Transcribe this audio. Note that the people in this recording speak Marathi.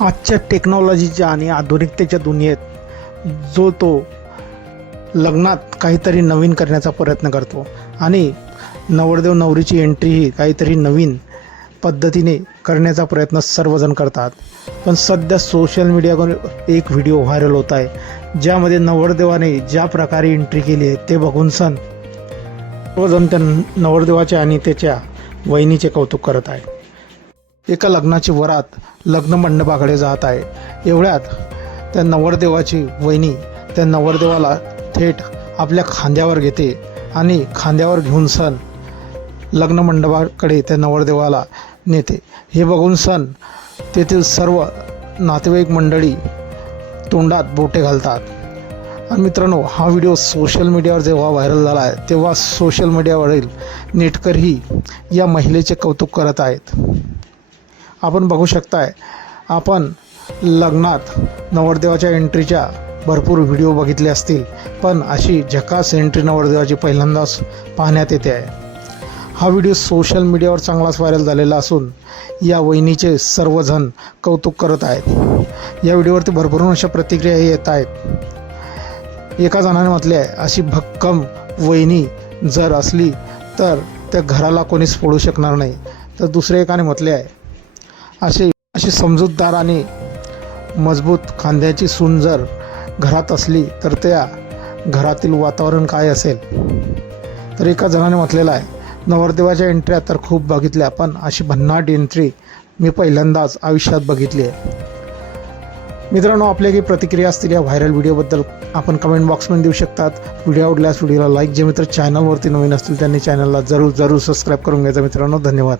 आजच्या टेक्नॉलॉजीच्या आणि आधुनिकतेच्या दुनियेत जो तो लग्नात काहीतरी नवीन करण्याचा प्रयत्न करतो आणि नवरदेव नवरीची एंट्री ही काहीतरी नवीन पद्धतीने करण्याचा प्रयत्न सर्वजण करतात. पण सध्या सोशल मीडियावर एक व्हिडिओ व्हायरल होत आहे, ज्यामध्ये नवरदेवाने ज्या प्रकारे एंट्री केली आहे ते बघून सर्वजण त्या नवरदेवाच्या आणि त्याच्या वहिनीचे कौतुक करत आहे. एका लग्नाची वरात लग्न मंडपाकडे जात आहे. एवढ्यात त्या नवरदेवाची वहिनी त्या नवरदेवाला थेट आपल्या खांद्यावर घेते आणि खांद्यावर घेऊन लग्न मंडपाकडे त्या नवरदेवाला नेते. हे बघून तेथील सर्व नातेवाईक मंडळी तोंडात बोटे घालतात. आणि मित्रांनो, हा व्हिडिओ सोशल मीडियावर जेव्हा व्हायरल झाला आहे तेव्हा सोशल मीडियावरील नेटकरीही या महिलेचे कौतुक करत आहेत. आपण बघू शकताय, आपण लग्नात नवरदेवाच्या एंट्रीच्या भरपूर व्हिडिओ बघितले असतील, पण अशी झकास एंट्री नवरदेवाची पहिल्यांदाच पाहण्यात येते आहे. हा व्हिडिओ सोशल मीडियावर चांगलाच व्हायरल झालेला असून या वहिनीचे सर्वजण कौतुक करत आहेत. या व्हिडिओवरती भरपूर अशा प्रतिक्रिया येत आहेत. एका जणाने म्हटले आहे, अशी भक्कम वहिनी जर असली तर त्या घराला कोणीच फोडू शकणार नाही. तर दुसऱ्या एकाने म्हटले आहे, अशी समजूतदार आणि मजबूत खांद्याची सून जर घरात असली तर त्या घरातील वातावरण काय असेल. तर एका जणाने म्हटलेलं आहे, नवरदेवाच्या एंट्र्या तर खूप बघितल्या, पण अशी भन्नाट एंट्री मी पहिल्यांदाच आयुष्यात बघितली आहे. मित्रांनो, आपल्या काही प्रतिक्रिया असतील या व्हायरल व्हिडिओबद्दल आपण कमेंट बॉक्समध्ये देऊ शकतात. व्हिडिओ आवडल्यास व्हिडिओला लाईक, जे मित्र चॅनलवरती नवीन असतील त्यांनी चॅनलला जरूर सबस्क्राईब करून घ्यायचं. मित्रांनो, धन्यवाद.